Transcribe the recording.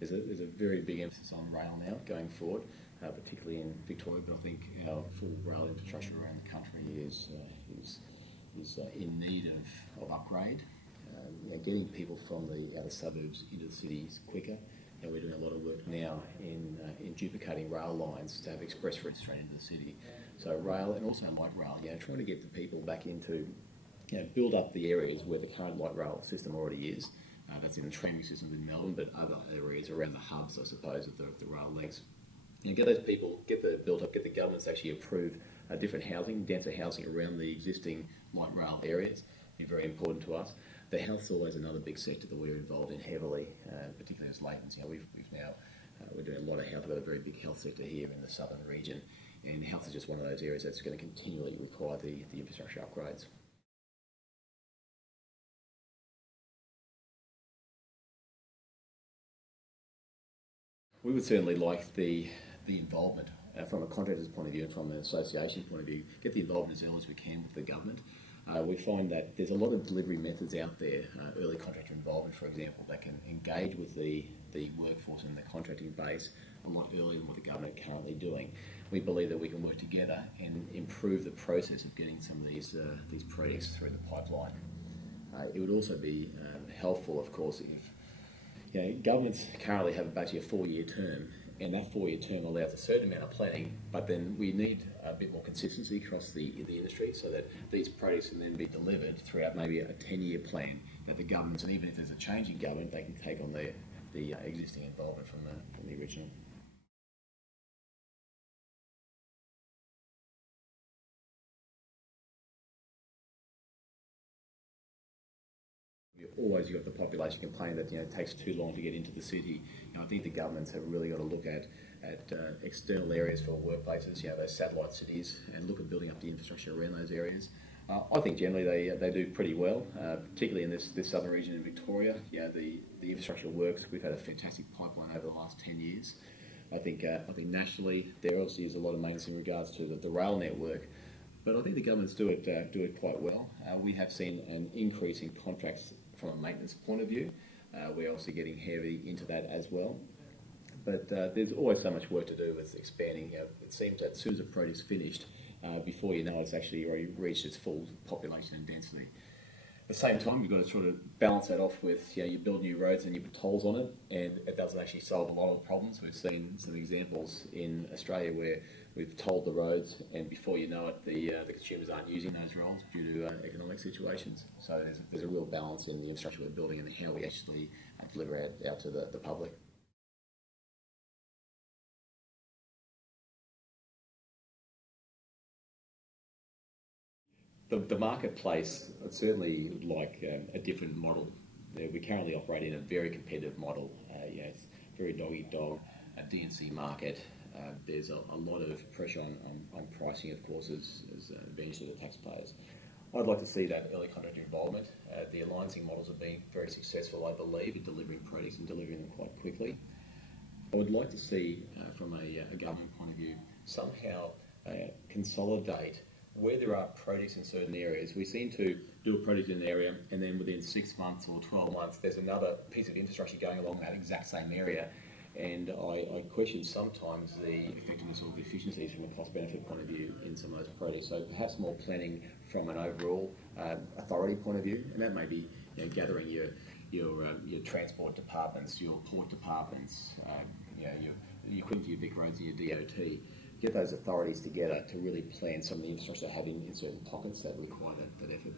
There's a very big emphasis on rail now going forward, particularly in Victoria, but I think our full rail infrastructure around the country is in need of upgrade. Getting people from the outer suburbs into the cities quicker, and we're doing a lot of work now in duplicating rail lines to have express routes straight into the city. So rail and also light rail, trying to get the people back into, build up the areas where the current light rail system already is. That's in the tramming system in Melbourne, but other areas around the hubs, I suppose, of the rail links. Get those people, get the built up, get the governments to actually approve different housing, denser housing around the existing light rail areas. Be very important to us. The health's always another big sector that we're involved in heavily, particularly as Leighton's. We're doing a lot of health. We've got a very big health sector here in the southern region, and health is just one of those areas that's going to continually require the infrastructure upgrades. We would certainly like the involvement from a contractor's point of view and from an association point of view, get the involvement as early as we can with the government. We find that there's a lot of delivery methods out there, early contractor involvement, for example, that can engage with the workforce and the contracting base a lot earlier than what the government are currently doing. We believe that we can work together and improve the process of getting some of these projects through the pipeline. It would also be helpful, of course, if governments currently have basically a 4-year term, and that 4-year term allows a certain amount of planning, but then we need a bit more consistency across the industry so that these projects can then be delivered throughout maybe a 10-year plan that the governments, and even if there's a change in government, they can take on the existing involvement from the original. You've always got the population complaining that it takes too long to get into the city. I think the governments have really got to look at external areas for workplaces, those satellite cities, and look at building up the infrastructure around those areas. I think generally they do pretty well, particularly in this southern region in Victoria. The infrastructure works. We've had a fantastic pipeline over the last 10 years. I think nationally there obviously is a lot of maintenance in regards to the rail network. But I think the governments do it quite well. We have seen an increase in contracts from a maintenance point of view. We're obviously getting heavy into that as well. But there's always so much work to do with expanding. It seems that as soon as a project's finished, before you know it's actually already reached its full population and density. At the same time, you've got to sort of balance that off with, you build new roads and you put tolls on it, and it doesn't actually solve a lot of the problems. We've seen some examples in Australia where we've tolled the roads, and before you know it, the consumers aren't using those roads due to economic situations. So there's a real balance in the infrastructure we're building and how we actually deliver out to the public. The marketplace would certainly like a different model. We currently operate in a very competitive model. It's very dog-eat-dog, a D&C market. There's a lot of pressure on pricing, of course, as advantage to the taxpayers. I'd like to see that early contractor involvement. The alliancing models have been very successful, I believe, in delivering projects and delivering them quite quickly. I would like to see, from a government point of view, somehow consolidate where there are projects in certain areas. We seem to do a project in an area, and then within 6 months or 12 months, there's another piece of infrastructure going along that exact same area. And I question sometimes the effectiveness or the efficiencies from a cost-benefit point of view in some of those projects. So perhaps more planning from an overall authority point of view, and that may be gathering your transport departments, your port departments, your equivalent to your Vic Roads and your DOT. Get those authorities together to really plan some of the infrastructure they have in certain pockets that require that effort.